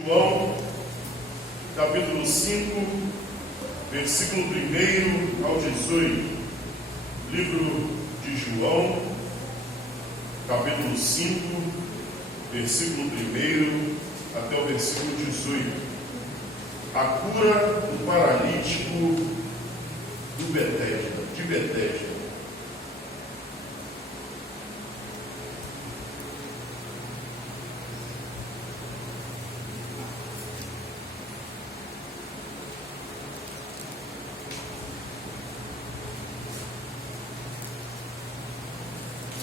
João, capítulo 5, versículo 1 ao 18. Livro de João, capítulo 5, versículo 1 até o versículo 18. A cura do paralítico de Betesda.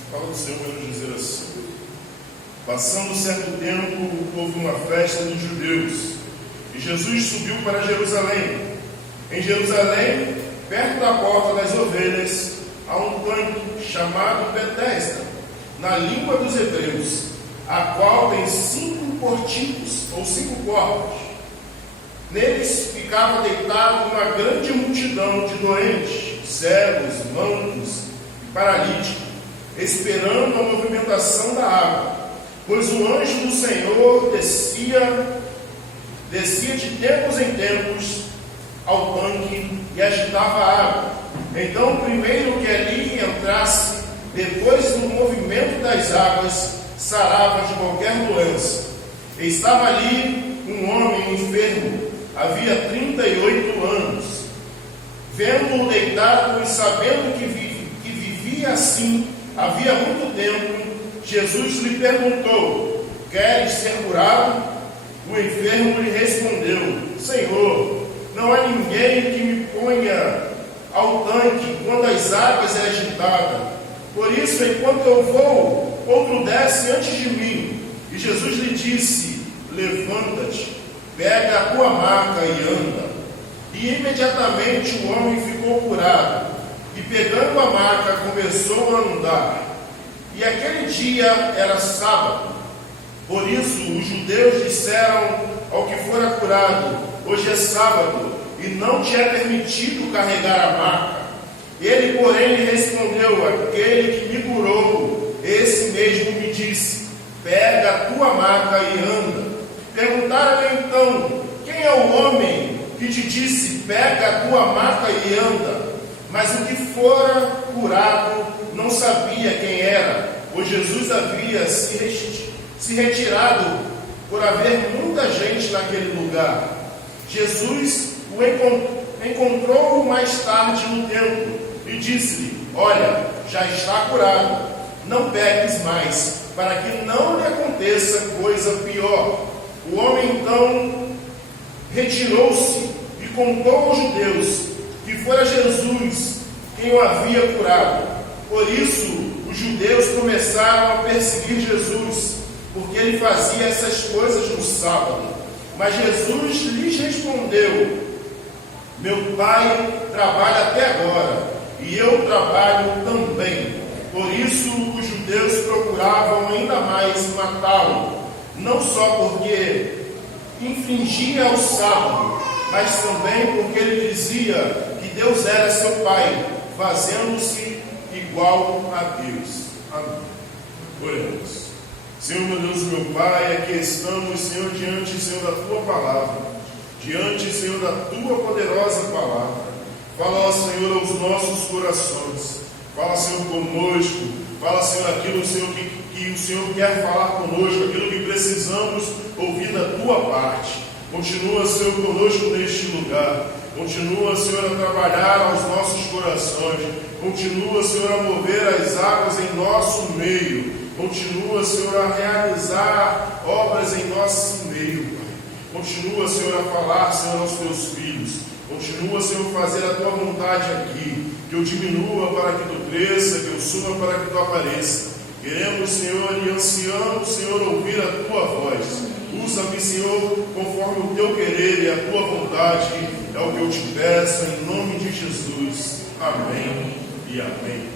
A palavra do Senhor vai nos dizer assim: passando certo tempo, houve uma festa dos judeus, e Jesus subiu para Jerusalém. Em Jerusalém, perto da porta das ovelhas, há um tanque chamado Betesda, na língua dos hebreus, a qual tem 5 porticos ou 5 portas. Neles ficava deitado uma grande multidão de doentes, cegos, mancos e paralíticos, esperando a movimentação da água, pois o anjo do Senhor descia de tempos em tempos ao tanque e agitava a água. Então, o primeiro que ali entrasse, depois do movimento das águas, sarava de qualquer doença. E estava ali um homem enfermo, havia 38 anos. Vendo-o deitado e sabendo que vivia assim havia muito tempo, Jesus lhe perguntou: queres ser curado? O enfermo lhe respondeu: Senhor, não há ninguém que me ponha ao tanque quando as águas é agitada. Por isso, enquanto eu vou, outro desce antes de mim. E Jesus lhe disse: levanta-te, pega a tua maca e anda. E imediatamente o homem ficou curado, e pegando a maca começou a andar. E aquele dia era sábado. Por isso os judeus disseram ao que fora curado: hoje é sábado, e não te é permitido carregar a maca. Ele, porém, lhe respondeu: aquele que me curou, esse mesmo me disse: pega a tua maca e anda. Perguntaram-lhe então: quem é o homem que te disse: pega a tua maca e anda? Mas o que fora curado não sabia quem era, pois Jesus havia se retirado por haver muita gente naquele lugar. Jesus o encontrou mais tarde no templo e disse-lhe: olha, já está curado, não peques mais, para que não lhe aconteça coisa pior. O homem então retirou-se e contou aos judeus que fora Jesus quem o havia curado. Por isso os judeus começaram a perseguir Jesus, porque ele fazia essas coisas no sábado. Mas Jesus lhes respondeu: meu Pai trabalha até agora, e eu trabalho também. Por isso os judeus procuravam ainda mais matá-lo, não só porque infringia o sábado, mas também porque ele dizia que Deus era seu Pai, fazendo-se igual a Deus. Amém. Oremos. Senhor, meu Deus, meu Pai, aqui estamos, Senhor, diante, Senhor, da Tua palavra, diante, Senhor, da Tua poderosa palavra. Fala, ó Senhor, aos nossos corações. Fala, Senhor, conosco. Fala, Senhor, aquilo, Senhor, que o Senhor quer falar conosco, aquilo que precisamos ouvir da Tua parte. Continua, Senhor, conosco neste lugar. Continua, Senhor, a trabalhar aos nossos corações. Continua, Senhor, a mover as águas em nosso meio. Continua, Senhor, a realizar obras em nosso meio, Pai. Continua, Senhor, a falar, Senhor, aos Teus filhos. Continua, Senhor, a fazer a Tua vontade aqui. Que eu diminua para que Tu cresça, que eu suba para que Tu apareça. Queremos, Senhor, e ansiamos, Senhor, ouvir a Tua voz. Usa-me, Senhor, conforme o Teu querer e a Tua vontade. É o que eu te peço, em nome de Jesus. Amém e amém.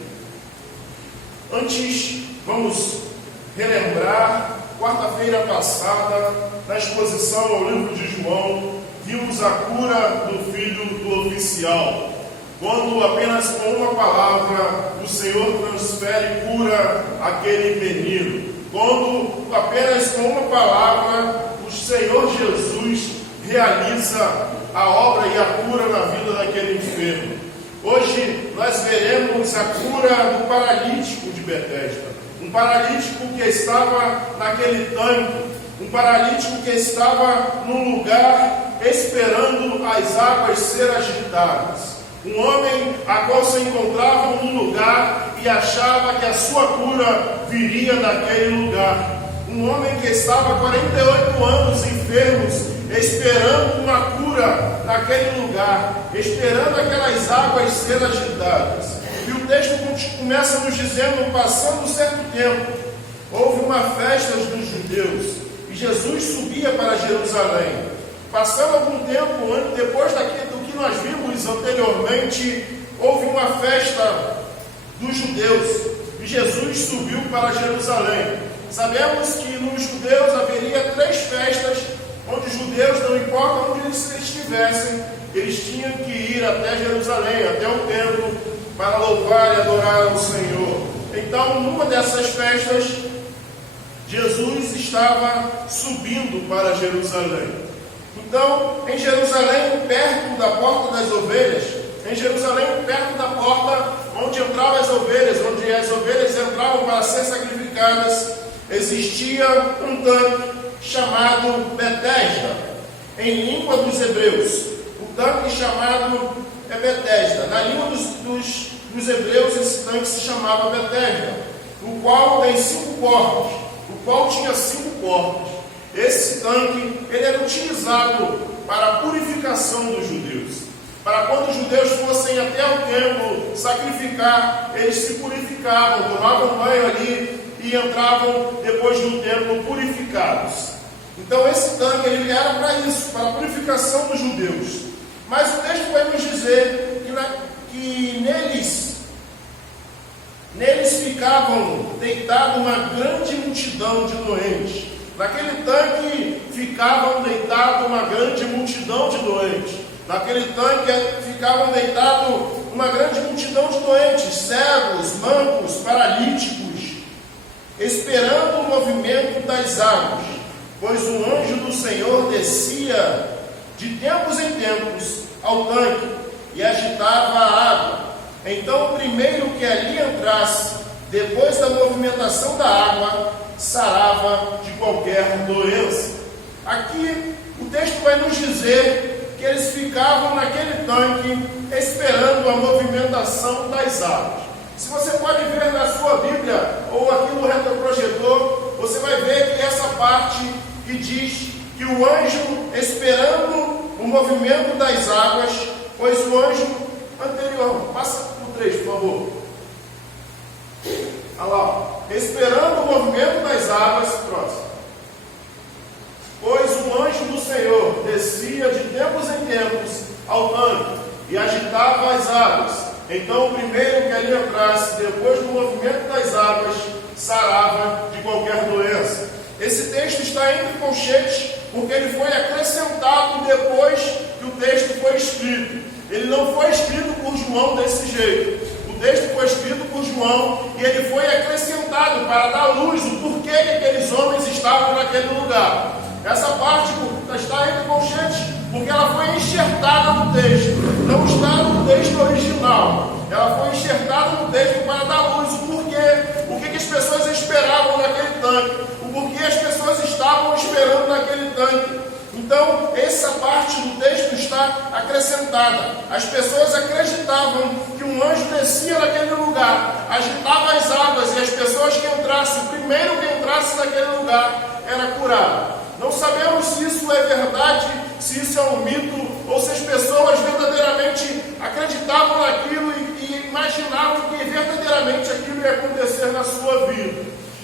Antes, vamos relembrar, quarta-feira passada, na exposição ao livro de João, vimos a cura do filho do oficial. Quando apenas com uma palavra o Senhor transfere cura àquele menino. Quando apenas com uma palavra os Senhor Jesus realiza a obra e a cura na vida daquele enfermo. Hoje nós veremos a cura do paralítico de Betesda, um paralítico que estava naquele tanque, um paralítico que estava num lugar esperando as águas serem agitadas. Um homem a qual se encontrava num lugar e achava que a sua cura viria daquele lugar. Um homem que estava há 48 anos enfermos, esperando uma cura naquele lugar, esperando aquelas águas serem agitadas. E o texto começa nos dizendo: passando certo tempo, houve uma festa dos judeus, e Jesus subia para Jerusalém. Passando algum tempo, depois do que nós vimos anteriormente, houve uma festa dos judeus, e Jesus subiu para Jerusalém. Sabemos que nos judeus haveria 3 festas, onde os judeus, não importa onde eles estivessem, eles tinham que ir até Jerusalém, até o templo, para louvar e adorar ao Senhor. Então, numa dessas festas, Jesus estava subindo para Jerusalém. Então, em Jerusalém, perto da porta das ovelhas, em Jerusalém, perto da porta onde entravam as ovelhas, onde as ovelhas entravam para ser sacrificadas, existia um tanque chamado Betesda, em língua dos hebreus. O tanque chamado é Betesda. Na língua dos hebreus, esse tanque se chamava Betesda, o qual tem 5 portas, o qual tinha 5 portas. Esse tanque, ele era utilizado para a purificação dos judeus. Para quando os judeus fossem até o templo sacrificar, eles se purificavam, tomavam banho ali e entravam depois do templo purificados. Então esse tanque, ele era para isso, para a purificação dos judeus. Mas o texto vai nos dizer que neles ficavam deitados uma grande multidão de doentes. Naquele tanque ficavam deitados uma grande multidão de doentes. Naquele tanque ficavam deitados uma grande multidão de doentes, cegos, mancos, paralíticos, esperando o movimento das águas, pois o anjo do Senhor descia de tempos em tempos ao tanque e agitava a água. Então o primeiro que ali entrasse, depois da movimentação da água, sarava de qualquer doença. Aqui o texto vai nos dizer que eles ficavam naquele tanque esperando a movimentação das águas. Se você pode ver na sua Bíblia ou aqui no retroprojetor, você vai ver que essa parte que diz que o anjo esperando o movimento das águas, pois o anjo anterior, passa por 3, por favor. Olha lá, esperando o movimento das águas, próximo. Pois o anjo do Senhor descia de tempos em tempos ao tanque e agitava as águas. Então o primeiro que ali entrasse, depois do movimento das águas, sarava de qualquer doença. Esse texto está entre colchetes, porque ele foi acrescentado depois que o texto foi escrito. Ele não foi escrito por João desse jeito. O texto foi escrito por João e ele foi acrescentado para dar luz do porquê que aqueles homens estavam naquele lugar. Essa parte está entre colchetes porque ela foi enxertada no texto, não está no texto original. Ela foi enxertada no texto para dar luz o porquê, o que as pessoas esperavam naquele tanque, o porquê as pessoas estavam esperando naquele tanque. Então, essa parte do texto está acrescentada. As pessoas acreditavam que um anjo descia naquele lugar, agitava as águas e as pessoas que entrassem, o primeiro que entrasse naquele lugar, era curado. Não sabemos se isso é verdade, se isso é um mito, ou se as pessoas verdadeiramente acreditavam naquilo e imaginavam que verdadeiramente aquilo ia acontecer na sua vida.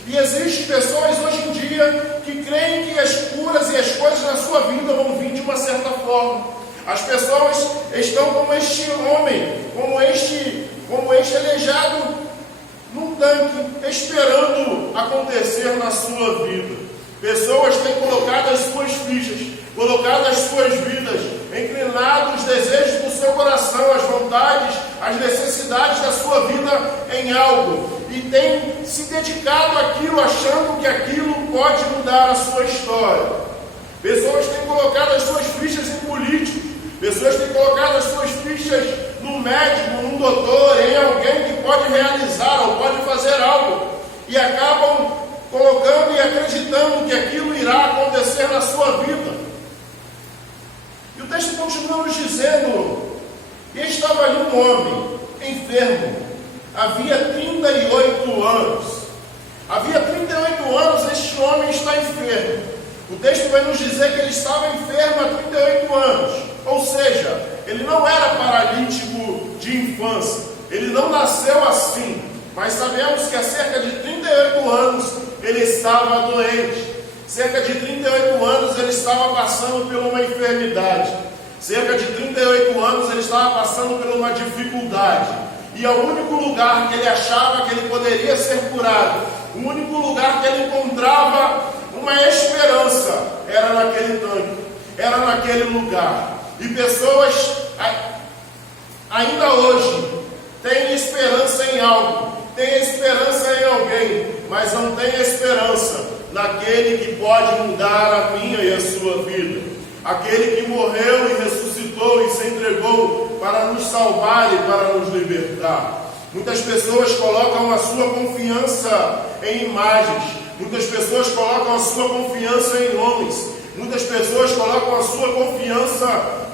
E existem pessoas hoje em dia que creem que as curas e as coisas na sua vida vão vir de uma certa forma. As pessoas estão como este homem, como este aleijado num tanque, esperando acontecer na sua vida. Pessoas têm colocado as suas fichas, colocado as suas vidas, inclinado os desejos do seu coração, as vontades, as necessidades da sua vida em algo. E tem se dedicado àquilo, achando que aquilo pode mudar a sua história. Pessoas têm colocado as suas fichas em políticos. Pessoas têm colocado as suas fichas num médico, num doutor, em alguém que pode realizar ou pode fazer algo. E acabam colocando e acreditando que aquilo irá acontecer na sua vida. E o texto continua nos dizendo: e estava ali um homem enfermo, havia 38 anos. Havia 38 anos este homem está enfermo. O texto vai nos dizer que ele estava enfermo há 38 anos. Ou seja, ele não era paralítico de infância. Ele não nasceu assim. Mas sabemos que há cerca de 38 anos ele estava doente. Cerca de 38 anos ele estava passando por uma enfermidade. Cerca de 38 anos ele estava passando por uma dificuldade. E o único lugar que ele achava que ele poderia ser curado, o único lugar que ele encontrava uma esperança, era naquele tanque, era naquele lugar. E pessoas ainda hoje têm esperança em algo, têm esperança em alguém, mas não têm esperança naquele que pode mudar a minha e a sua vida. Aquele que morreu e ressuscitou e se entregou para nos salvar e para nos libertar. Muitas pessoas colocam a sua confiança em imagens. Muitas pessoas colocam a sua confiança em homens. Muitas pessoas colocam a sua confiança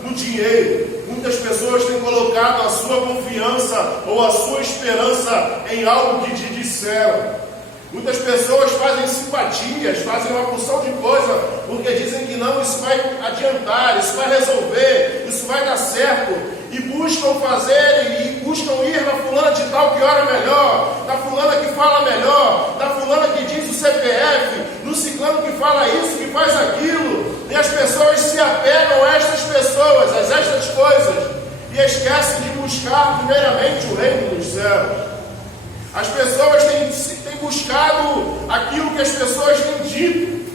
no dinheiro. Muitas pessoas têm colocado a sua confiança ou a sua esperança em algo que te disseram. Muitas pessoas fazem simpatias, fazem uma porção de coisa, porque dizem que não, isso vai adiantar, isso vai resolver, isso vai dar certo, e buscam fazer, e buscam ir na fulana de tal que ora melhor, na fulana que fala melhor, na fulana que diz o CPF, no ciclano que fala isso, que faz aquilo, e as pessoas se apegam a estas pessoas, a estas coisas, e esquecem de buscar primeiramente o reino dos céus. As pessoas têm buscado aquilo que as pessoas têm dito.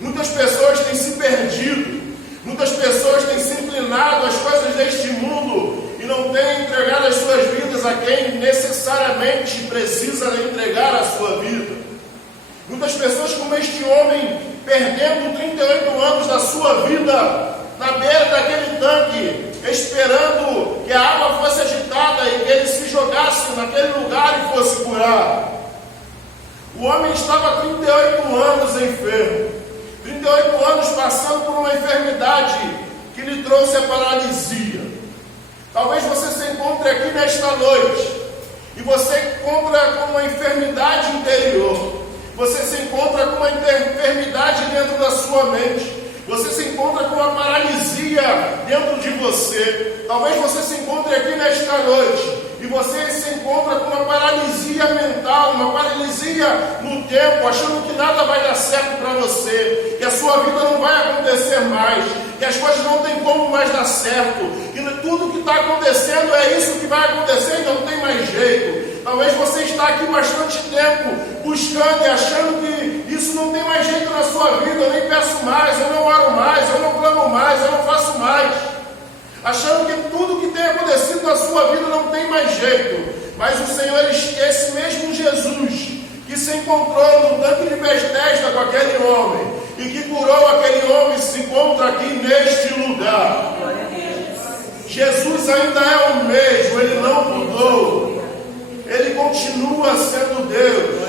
Muitas pessoas têm se perdido. Muitas pessoas têm se inclinado às coisas deste mundo e não têm entregado as suas vidas a quem necessariamente precisa entregar a sua vida. Muitas pessoas, como este homem, perdendo 38 anos da sua vida na beira daquele tanque, esperando que a água fosse agitada e que ele se jogasse naquele lugar e fosse curado. O homem estava há 38 anos enfermo, 38 anos passando por uma enfermidade que lhe trouxe a paralisia. Talvez você se encontre aqui nesta noite e você encontra com uma enfermidade interior, você se encontra com uma enfermidade dentro da sua mente. Você se encontra com uma paralisia dentro de você. Talvez você se encontre aqui nesta noite e você se encontra com uma paralisia mental, uma paralisia no tempo, achando que nada vai dar certo para você, que a sua vida não vai acontecer mais, que as coisas não tem como mais dar certo, que tudo que está acontecendo é isso que vai acontecer e não tem mais jeito. Talvez você está aqui bastante tempo buscando e achando que isso não tem mais jeito na sua vida. Eu nem peço mais, eu não oro mais, eu não clamo mais, eu não faço mais. Achando que tudo que tem acontecido na sua vida não tem mais jeito. Mas o Senhor, esse mesmo Jesus que se encontrou no tanque de Betesda com aquele homem e que curou aquele homem, se encontra aqui neste lugar. Jesus ainda é o mesmo, Ele não mudou. Ele continua sendo Deus.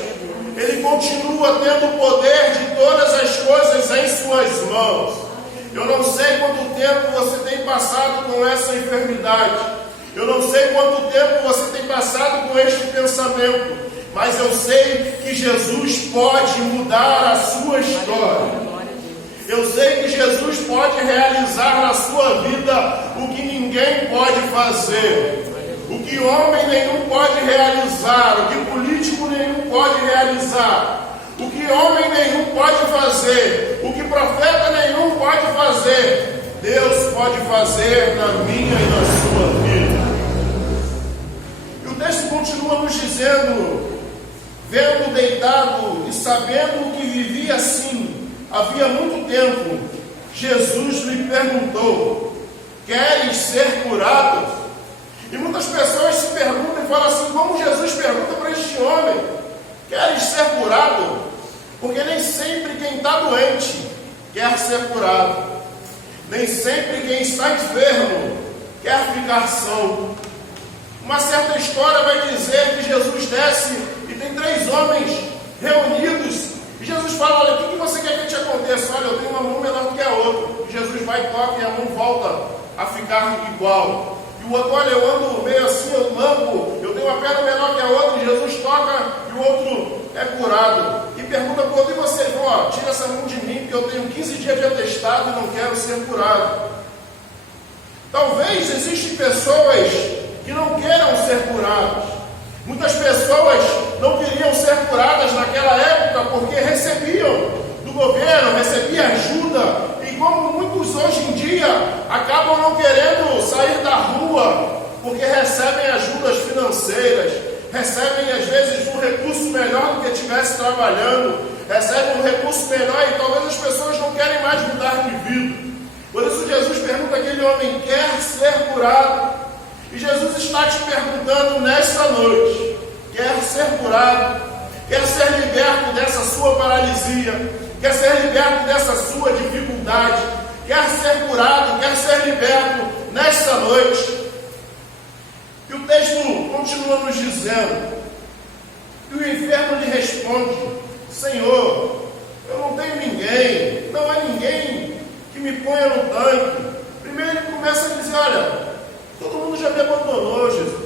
Ele continua tendo o poder de todas as coisas em suas mãos. Eu não sei quanto tempo você tem passado com essa enfermidade. Eu não sei quanto tempo você tem passado com este pensamento. Mas eu sei que Jesus pode mudar a sua história. Eu sei que Jesus pode realizar na sua vida o que ninguém pode fazer. O que homem nenhum pode realizar, o que político nenhum pode realizar, o que homem nenhum pode fazer, o que profeta nenhum pode fazer, Deus pode fazer na minha e na sua vida. E o texto continua nos dizendo: vendo deitado e sabendo que vivia assim havia muito tempo, Jesus lhe perguntou: queres ser curado? E muitas pessoas se perguntam e falam assim, como Jesus pergunta para este homem: queres ser curado? Porque nem sempre quem está doente quer ser curado. Nem sempre quem está enfermo quer ficar são. Uma certa história vai dizer que Jesus desce e tem 3 homens reunidos. E Jesus fala: olha, o que você quer que te aconteça? Olha, eu tenho uma mão menor do que a outra. E Jesus vai e toca e a mão volta a ficar igual. E o outro: olha, eu ando meio assim, eu manco, eu tenho uma perna menor que a outra. E Jesus toca e o outro é curado. E pergunta para o outro: e você? Ele fala: ó, tira essa mão de mim, que eu tenho 15 dias de atestado e não quero ser curado. Talvez existem pessoas que não queiram ser curadas. Muitas pessoas não queriam ser curadas naquela época porque recebiam do governo, recebiam ajuda. E como muitos hoje em dia acabam não querendo sair da rua porque recebem ajudas financeiras, recebem às vezes um recurso melhor do que estivesse trabalhando, recebem um recurso melhor e talvez as pessoas não querem mais mudar de vida. Por isso Jesus pergunta àquele homem: quer ser curado? E Jesus está te perguntando nesta noite: quer ser curado? Quer ser liberto dessa sua paralisia? Quer ser liberto dessa sua dificuldade? Quer ser curado? Quer ser liberto nesta noite? E o texto continua nos dizendo que o enfermo lhe responde: Senhor, eu não tenho ninguém, não há ninguém que me ponha no tanque. Primeiro ele começa a dizer: olha, todo mundo já me abandonou, Jesus.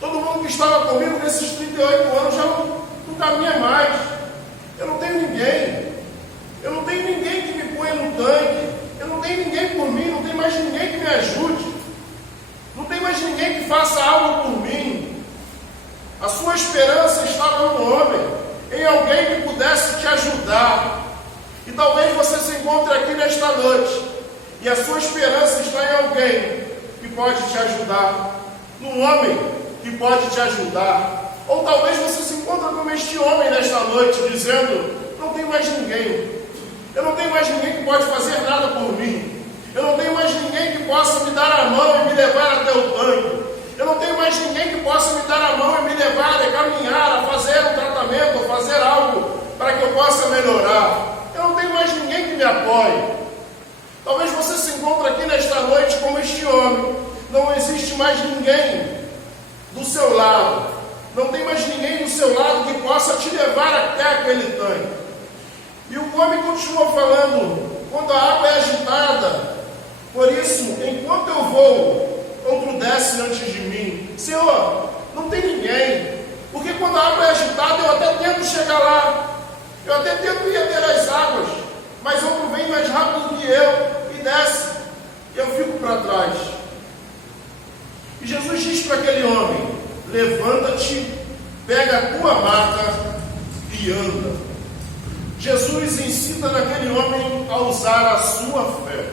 Todo mundo que estava comigo nesses 38 anos já não caminha mais. Eu não tenho ninguém. Eu não tenho ninguém que me ponha no tanque. Eu não tenho ninguém por mim. Não tem mais ninguém que me ajude. Não tem mais ninguém que faça algo por mim. A sua esperança estava no homem, em alguém que pudesse te ajudar. E talvez você se encontre aqui nesta noite e a sua esperança está em alguém que pode te ajudar, num homem que pode te ajudar. Ou talvez você se encontre como este homem nesta noite, dizendo: não tem mais ninguém, eu não tenho mais ninguém que pode fazer nada por mim, eu não tenho mais ninguém que possa me dar a mão e me levar até o tanque, eu não tenho mais ninguém que possa me dar a mão e me levar a caminhar, a fazer um tratamento, a fazer algo para que eu possa melhorar. Eu não tenho mais ninguém que me apoie. Talvez você se encontre aqui nesta noite como este homem. Não existe mais ninguém do seu lado. Não tem mais ninguém do seu lado que possa te levar até aquele tanque. E o homem continua falando: quando a água é agitada, por isso, enquanto eu vou, outro desce antes de mim. Senhor, não tem ninguém. Porque quando a água é agitada, eu até tento chegar lá. Eu até tento ir até as águas, mas outro vem mais rápido que eu e desce, e eu fico para trás. E Jesus diz para aquele homem: levanta-te, pega a tua maca e anda. Jesus incita naquele homem a usar a sua fé.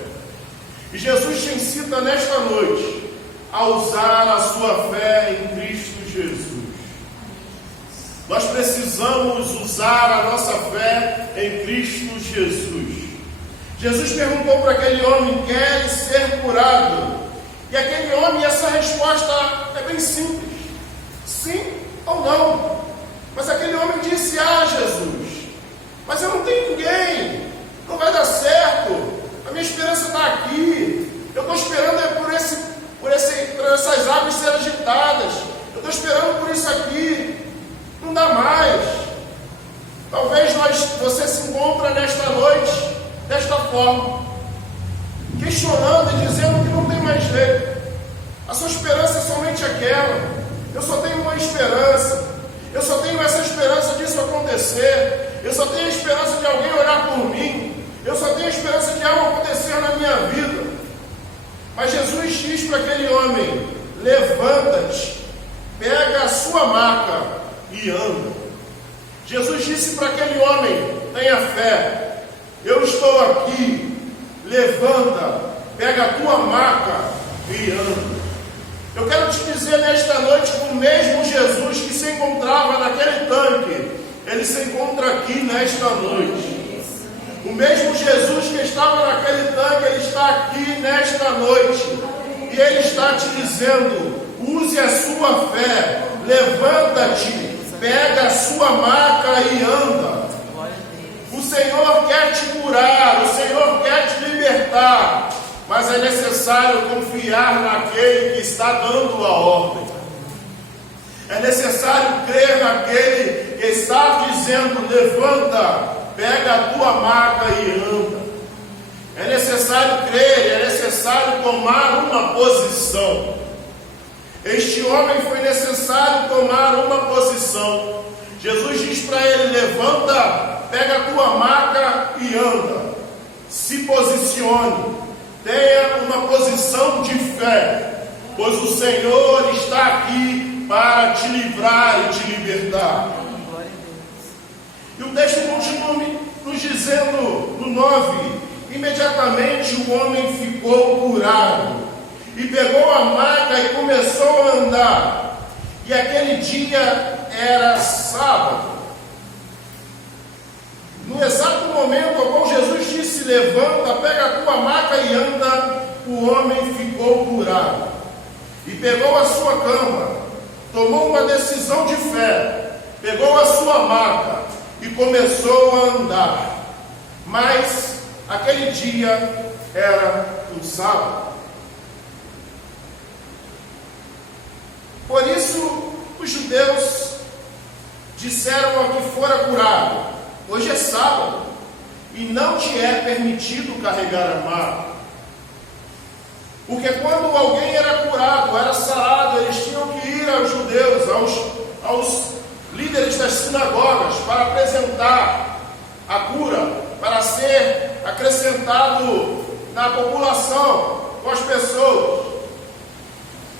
E Jesus te incita nesta noite a usar a sua fé em Cristo Jesus. Nós precisamos usar a nossa fé em Cristo Jesus. Jesus perguntou para aquele homem: quer ser curado? E aquele homem, essa resposta é bem simples: sim ou não. Mas aquele homem disse: ah, Jesus, mas eu não tenho ninguém, não vai dar certo, a minha esperança está aqui, eu estou esperando por essas águas serem agitadas, eu estou esperando por isso aqui. Não dá mais. Talvez você se encontre nesta noite desta forma, questionando e dizendo que não tem mais jeito. A sua esperança é somente aquela. Eu só tenho uma esperança. Eu só tenho essa esperança disso acontecer. Eu só tenho a esperança de alguém olhar por mim. Eu só tenho a esperança de algo acontecer na minha vida. Mas Jesus diz para aquele homem: levanta-te, pega a sua maca e anda. Jesus disse para aquele homem: tenha fé, eu estou aqui, levanta, pega a tua maca e anda. Eu quero te dizer nesta noite que o mesmo Jesus que se encontrava naquele tanque, ele se encontra aqui nesta noite. O mesmo Jesus que estava naquele tanque, ele está aqui nesta noite. E ele está te dizendo: use a sua fé, levanta-te, pega a sua maca e anda. O Senhor quer te curar. curar, o Senhor quer te libertar, mas é necessário confiar naquele que está dando a ordem. É necessário crer naquele que está dizendo: levanta, pega a tua maca e anda. É necessário crer, é necessário tomar uma posição. Este homem foi necessário tomar uma posição. Jesus diz para ele: levanta, pega a tua maca e anda. Se posicione, tenha uma posição de fé, pois o Senhor está aqui para te livrar e te libertar. E o texto continua nos dizendo no 9: imediatamente o homem ficou curado, e pegou a maca e começou a andar. E aquele dia era sábado. No exato momento ao qual Jesus disse: levanta, pega a tua maca e anda, o homem ficou curado. E pegou a sua cama, tomou uma decisão de fé, pegou a sua maca e começou a andar. Mas aquele dia era um sábado. Por isso os judeus disseram ao que fora curado: hoje é sábado e não te é permitido carregar a maca. Porque quando alguém era curado, era sarado, eles tinham que ir aos judeus, aos líderes das sinagogas, para apresentar a cura, para ser acrescentado na população, com as pessoas.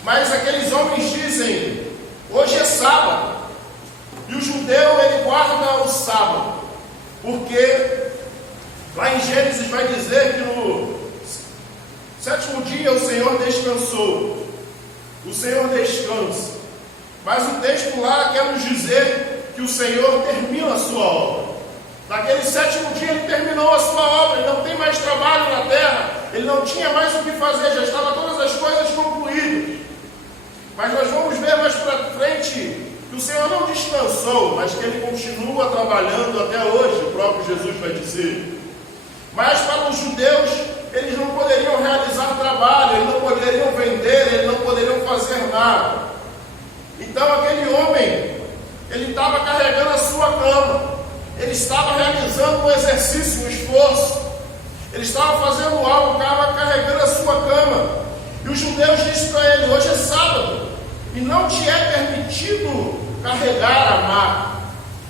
Mas aqueles homens dizem: hoje é sábado. E o judeu, ele guarda o sábado, porque lá em Gênesis vai dizer que no sétimo dia o Senhor descansou. O Senhor descansa. Mas o texto lá quer nos dizer que o Senhor termina a sua obra. Naquele sétimo dia ele terminou a sua obra. Ele não tem mais trabalho na terra. Ele não tinha mais o que fazer. Já estavam todas as coisas concluídas. Mas nós vamos ver mais para frente que o Senhor não descansou, mas que Ele continua trabalhando até hoje, o próprio Jesus vai dizer. Mas para os judeus, eles não poderiam realizar trabalho, eles não poderiam vender, eles não poderiam fazer nada. Então aquele homem, ele estava carregando a sua cama, ele estava realizando um exercício, um esforço, ele estava fazendo algo, estava carregando a sua cama. E os judeus disseram para ele: hoje é sábado e não te é permitido carregar a maca.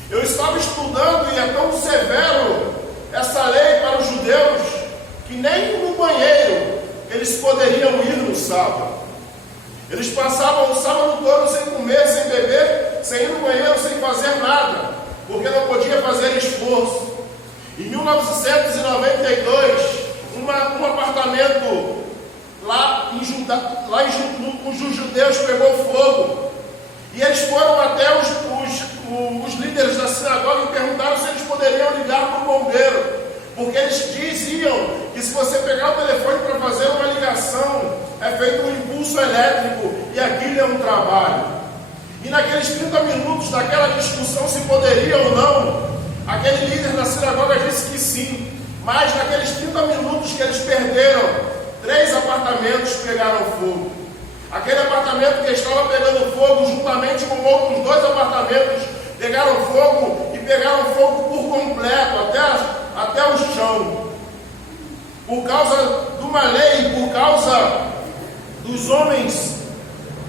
Eu estava estudando e é tão severo essa lei para os judeus que nem no banheiro eles poderiam ir no sábado. Eles passavam o sábado todo sem comer, sem beber, sem ir no banheiro, sem fazer nada, porque não podia fazer esforço. Em 1992, um apartamento lá os judeus pegou fogo, e eles foram até os líderes da sinagoga e perguntaram se eles poderiam ligar para o bombeiro, porque eles diziam que se você pegar o telefone para fazer uma ligação, é feito um impulso elétrico e aquilo é um trabalho. E naqueles 30 minutos daquela discussão se poderia ou não, aquele líder da sinagoga disse que sim, mas naqueles 30 minutos que eles perderam, 3 apartamentos pegaram fogo. Aquele apartamento que estava pegando fogo, juntamente com outros 2 apartamentos, pegaram fogo e pegaram fogo por completo, até o chão. Por causa de uma lei, por causa dos homens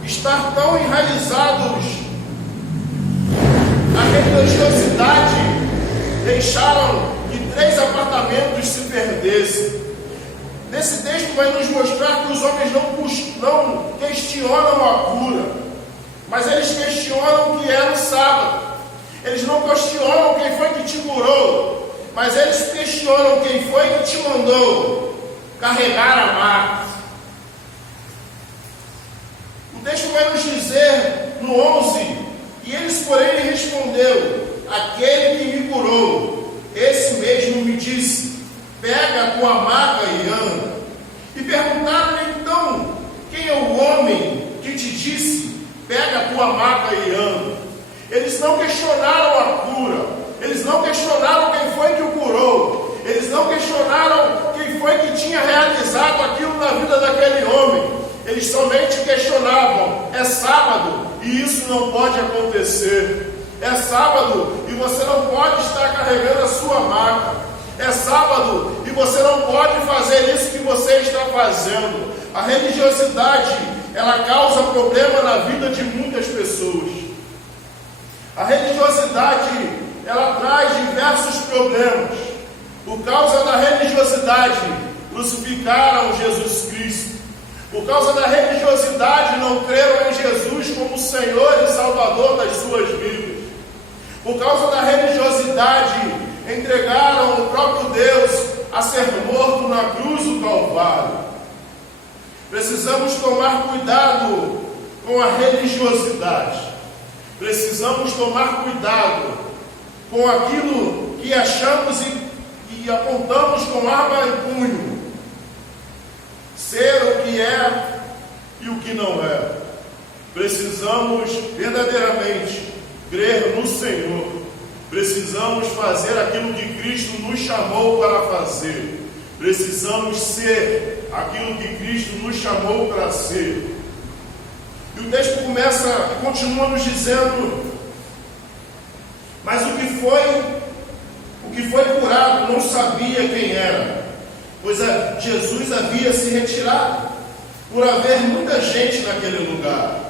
estar tão enraizados na religiosidade, deixaram que 3 apartamentos se perdessem. Nesse texto vai nos mostrar que os homens não questionam a cura, mas eles questionam o que era o sábado. Eles não questionam quem foi que te curou, mas eles questionam quem foi que te mandou carregar a maca. O texto vai nos dizer no 11: e eles, porém, lhe respondeu: aquele que me curou, esse mesmo me disse: pega a tua maca e anda. E perguntaram-lhe então: quem é o homem que te disse: pega a tua maca e anda? Eles não questionaram a cura, eles não questionaram quem foi que o curou, eles não questionaram tinha realizado aquilo na vida daquele homem. Eles somente questionavam: é sábado e isso não pode acontecer. É sábado e você não pode estar carregando a sua maca. É sábado e você não pode fazer isso que você está fazendo. A religiosidade, ela causa problema na vida de muitas pessoas. A religiosidade, ela traz diversos problemas. Por causa da religiosidade, crucificaram Jesus Cristo. Por causa da religiosidade, não creram em Jesus como Senhor e Salvador das suas vidas. Por causa da religiosidade, entregaram o próprio Deus a ser morto na cruz do Calvário. Precisamos tomar cuidado com a religiosidade. Precisamos tomar cuidado com aquilo que achamos e apontamos com arma e punho. Ser o que é e o que não é. Precisamos verdadeiramente crer no Senhor. Precisamos fazer aquilo que Cristo nos chamou para fazer. Precisamos ser aquilo que Cristo nos chamou para ser. E o texto continua nos dizendo: mas o que foi curado não sabia quem era, pois Jesus havia se retirado, por haver muita gente naquele lugar.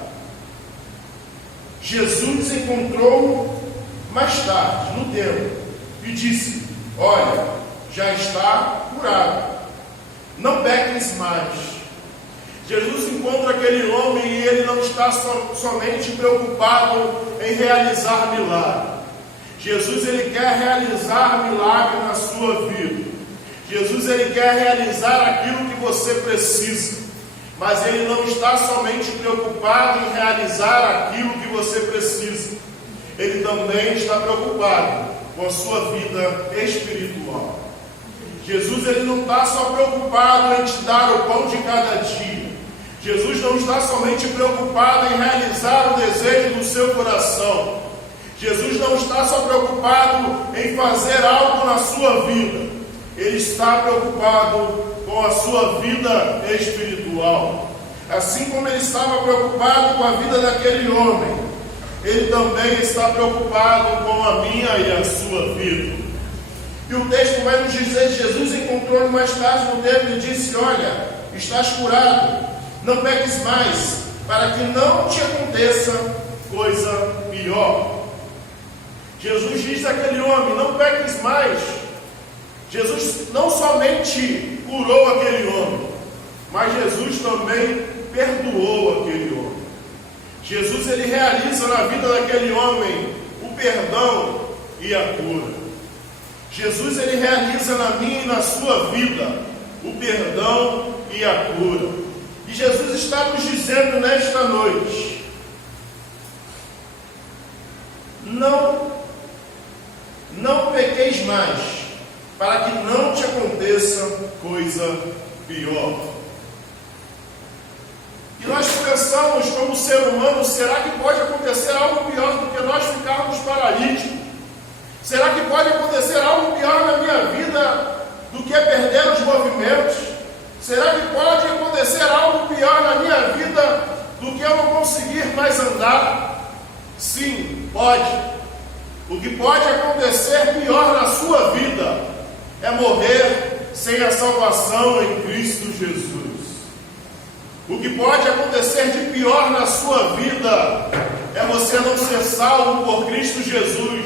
Jesus encontrou mais tarde, no templo, e disse: olha, já está curado, não peques mais. Jesus encontra aquele homem e ele não está somente preocupado em realizar milagre. Jesus, ele quer realizar milagre na sua vida. Jesus, ele quer realizar aquilo que você precisa. Mas ele não está somente preocupado em realizar aquilo que você precisa. Ele também está preocupado com a sua vida espiritual. Jesus, ele não está só preocupado em te dar o pão de cada dia. Jesus não está somente preocupado em realizar o desejo do seu coração. Jesus não está só preocupado em fazer algo na sua vida. Ele está preocupado com a sua vida espiritual. Assim como ele estava preocupado com a vida daquele homem, ele também está preocupado com a minha e a sua vida. E o texto vai nos dizer: Jesus encontrou-o mais tarde no templo e disse: olha, estás curado, não peques mais, para que não te aconteça coisa pior. Jesus diz àquele homem: não peques mais. Jesus não somente curou aquele homem, mas Jesus também perdoou aquele homem. Jesus, ele realiza na vida daquele homem o perdão e a cura. Jesus, ele realiza na minha e na sua vida o perdão e a cura. E Jesus está nos dizendo nesta noite: não pequeis mais, para que não te aconteça coisa pior. E nós pensamos como ser humano: será que pode acontecer algo pior do que nós ficarmos paralíticos? Será que pode acontecer algo pior na minha vida do que perder os movimentos? Será que pode acontecer algo pior na minha vida do que eu não conseguir mais andar? Sim, pode. O que pode acontecer pior na sua vida é morrer sem a salvação em Cristo Jesus. O que pode acontecer de pior na sua vida é você não ser salvo por Cristo Jesus,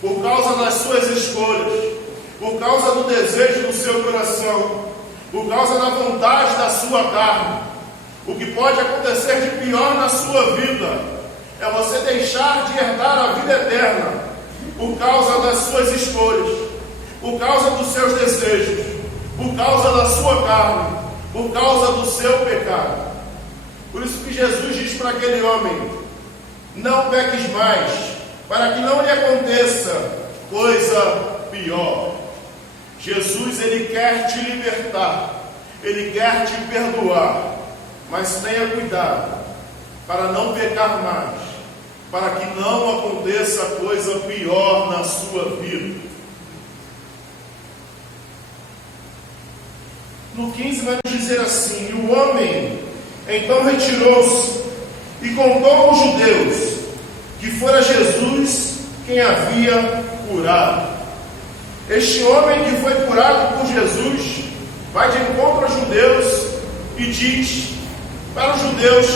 por causa das suas escolhas, por causa do desejo do seu coração, por causa da vontade da sua carne. O que pode acontecer de pior na sua vida é você deixar de herdar a vida eterna por causa das suas escolhas, por causa dos seus desejos, por causa da sua carne, por causa do seu pecado. Por isso que Jesus diz para aquele homem: não peques mais, para que não lhe aconteça coisa pior. Jesus, ele quer te libertar, ele quer te perdoar, mas tenha cuidado para não pecar mais, para que não aconteça coisa pior na sua vida. no 15 vai nos dizer assim: e o homem então retirou-se e contou aos judeus que fora Jesus quem havia curado. Este homem que foi curado por Jesus vai de encontro aos judeus e diz para os judeus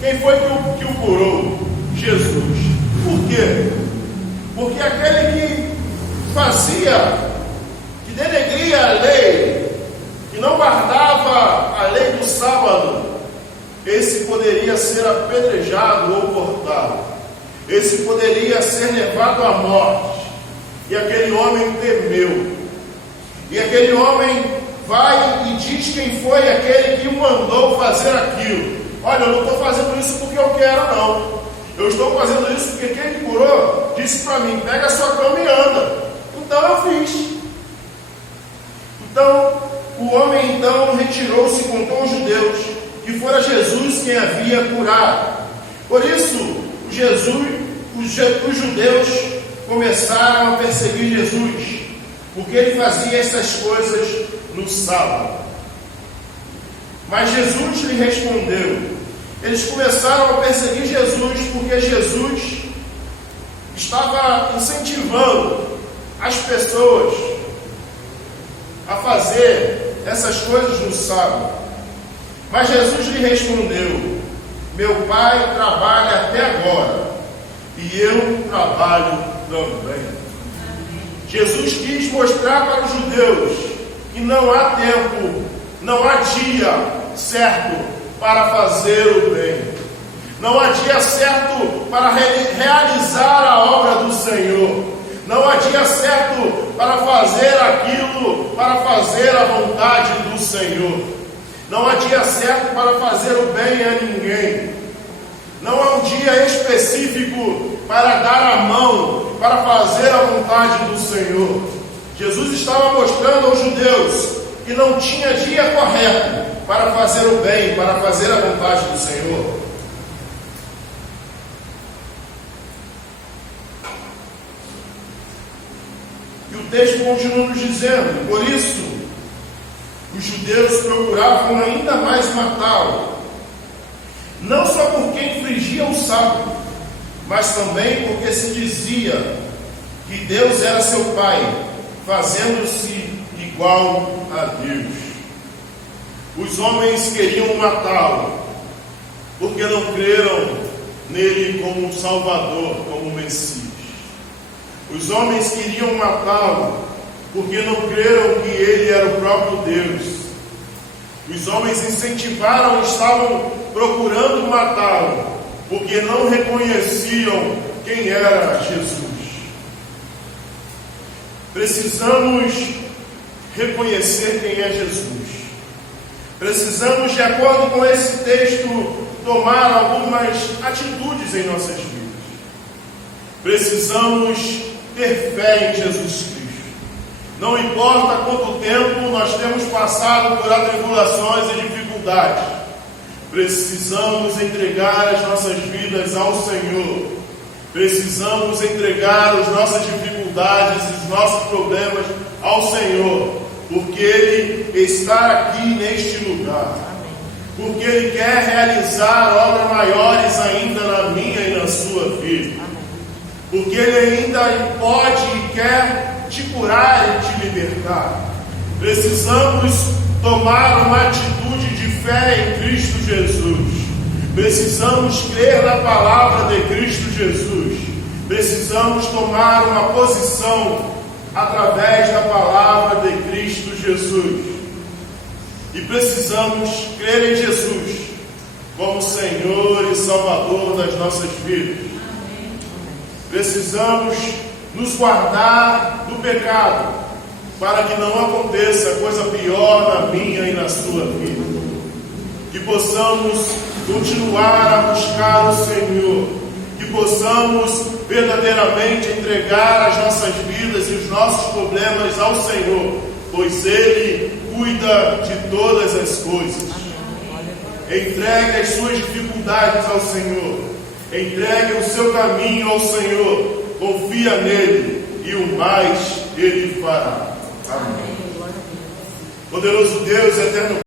quem foi que o curou: Jesus. Por quê? Porque aquele que fazia, que denegria a lei, que não guardava a lei do sábado, esse poderia ser apedrejado ou cortado, esse poderia ser levado à morte. E aquele homem temeu, e aquele homem vai e diz quem foi aquele que o mandou fazer aquilo. Olha, eu não estou fazendo isso porque eu quero, não. Eu estou fazendo isso porque quem me curou disse para mim: pega a sua cama e anda. Então eu fiz. Então o homem então retirou-se e contou aos judeus que fora Jesus quem havia curado. Por isso os judeus começaram a perseguir Jesus, porque ele fazia essas coisas no sábado. Mas Jesus lhe respondeu. Eles começaram a perseguir Jesus porque Jesus estava incentivando as pessoas a fazer essas coisas no sábado. Mas Jesus lhe respondeu: meu Pai trabalha até agora e eu trabalho também. Jesus quis mostrar para os judeus que não há tempo, não há dia certo para fazer o bem. Não há dia certo para realizar a obra do Senhor. Não há dia certo para fazer aquilo, para fazer a vontade do Senhor. Não há dia certo para fazer o bem a ninguém. Não há um dia específico para dar a mão, para fazer a vontade do Senhor. Jesus estava mostrando aos judeus que não tinha dia correto para fazer o bem, para fazer a vontade do Senhor. E o texto continua nos dizendo: por isso, os judeus procuravam ainda mais matá-lo, não só porque infringia o sábado, mas também porque se dizia que Deus era seu Pai, fazendo-se igual a Deus. Os homens queriam matá-lo, porque não creram nele como Salvador, como Messias. Os homens queriam matá-lo, porque não creram que ele era o próprio Deus. Os homens incentivaram, estavam procurando matá-lo, porque não reconheciam quem era Jesus. Precisamos reconhecer quem é Jesus. Precisamos, de acordo com esse texto, tomar algumas atitudes em nossas vidas. Precisamos ter fé em Jesus Cristo. Não importa quanto tempo nós temos passado por atribulações e dificuldades, precisamos entregar as nossas vidas ao Senhor. Precisamos entregar as nossas dificuldades e os nossos problemas ao Senhor, porque Ele está aqui neste lugar, porque Ele quer realizar obras maiores ainda na minha e na sua vida, porque Ele ainda pode e quer te curar e te libertar. Precisamos tomar uma atitude de fé em Cristo Jesus. Precisamos crer na palavra de Cristo Jesus. Precisamos tomar uma posição através da palavra de Cristo Jesus. E precisamos crer em Jesus como Senhor e Salvador das nossas vidas. Precisamos nos guardar do pecado, para que não aconteça coisa pior na minha e na sua vida. Que possamos continuar a buscar o Senhor, que possamos verdadeiramente entregar as nossas vidas e os nossos problemas ao Senhor, pois Ele cuida de todas as coisas. Entregue as suas dificuldades ao Senhor, entregue o seu caminho ao Senhor, confia nele e o mais Ele fará. Amém. Poderoso Deus, eterno